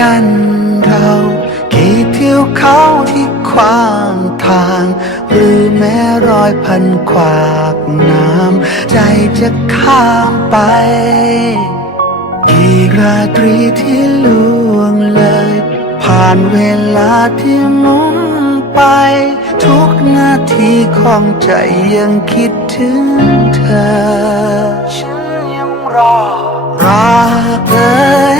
กันเรากี่เที่ยวเขาที่ขวางทาง หรือแม้รอยพันขวากน้ำ ใจจะข้ามไป กี่ราตรีที่ล่วงเลย ผ่านเวลาที่หมุนไป ทุกนาทีของใจยังคิดถึงเธอ ฉันยังรอรักเอ่ยแม้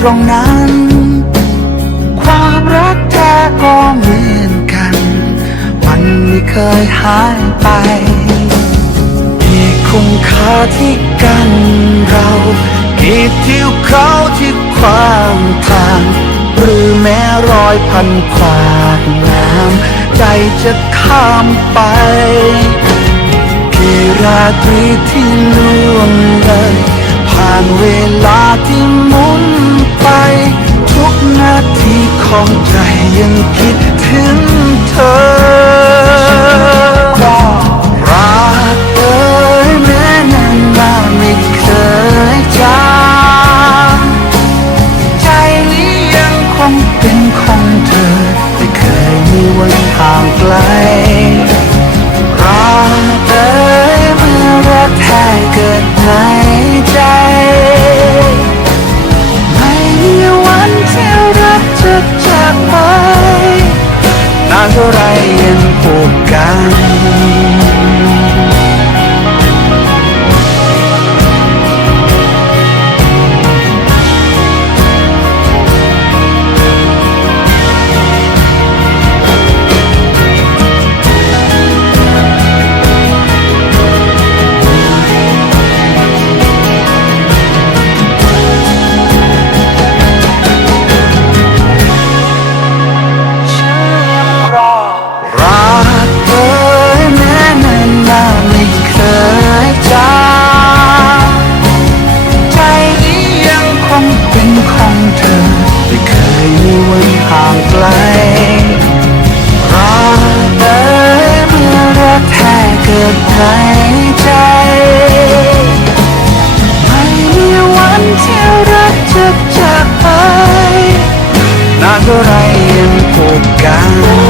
ตรงนั้น ความรักแท้ก็เหมือนกัน มันไม่เคยหายไปกี่คุ้มค่าที่กันเรากี่ทิวเขาที่ความทาง หรือแม้รอยพันขวากน้ำใจจะข้ามไปกี่ราตรีที่ล่วงเลยผ่านเวลาที่ นาทีของใจยังคิดถึงเธอ ไรยังผูกกัน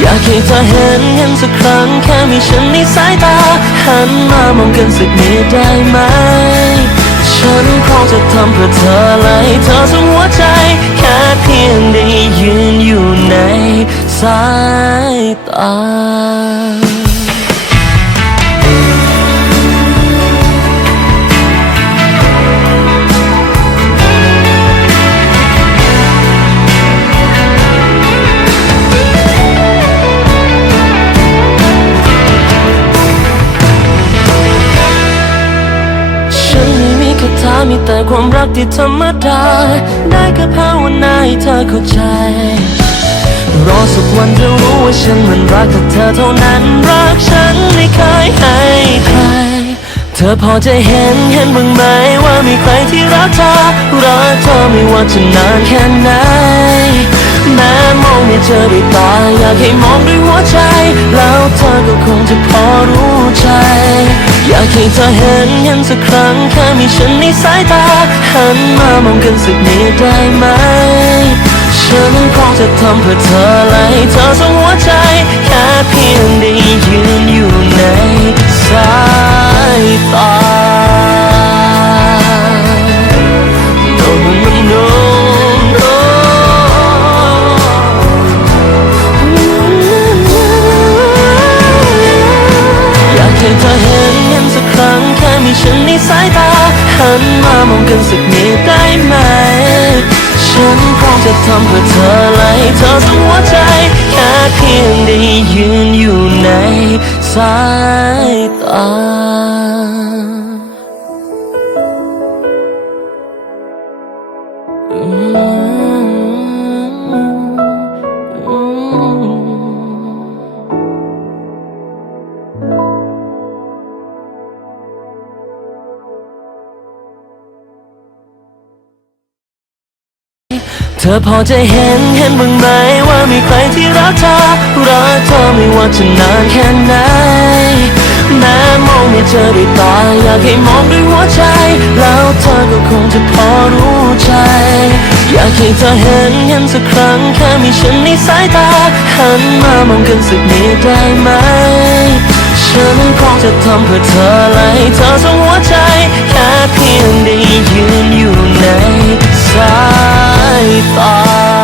อยากให้เธอเห็นเห็นสักครั้งแค่มีฉันในสายตา หันมามองกันสักนิดได้ไหม ฉันคงจะทำเพื่อเธอเลยเธอทั้งหัวใจ แค่เพียงได้ยืนอยู่ในสายตา ถามีแต่ความรักที่ธรรมดา ได้แค่ภาวนาให้เธอเข้าใจ รอสักวันจะรู้ว่าฉันมันรักแต่เธอเท่านั้นรักฉันไม่เคยให้ใคร เธอพอจะเห็นเห็นบ้างไหมว่ามีใครที่รักเธอรักเธอไม่ว่าจะนานแค่ไหนแม้มองไม่เจอด้วยตาอยากให้มองด้วยหัวใจ แล้วเธอก็คงจะพอรู้ใจ อยากให้เธอเห็นเห็นสักครั้งแค่มีฉันในสายตาหันมามองกันสักนิดได้ไหม ฉันคงจะทำเพื่อเธอและให้เธอสงหัวใจแค่เพียงได้ยืนอยู่ในสายตาำเพื่อเธอไละให้เธอทั้งหัวใจ แค่เพียงได้ยืนอยู่ในสายตา ธอพอจะเห็นเห็นบ้างไหมว่ามีใครที่รักเธอรักเธอไม่ว่าจะนานแค่ไหนแม้มองไม่เจอด้วยตาอยากให้มองด้วยหัวใจ แล้วเธอก็คงจะพอรู้ใจ อยากให้เธอเห็นเห็นสักครั้งแค่มีฉันในสายตาหันมามองกันสักนิดได้ไหม ฉันคงจะทำเพื่อเธอและให้เธอสมหัวใจแค่เพียงได้ยืนอยู่ในสาย ไฟ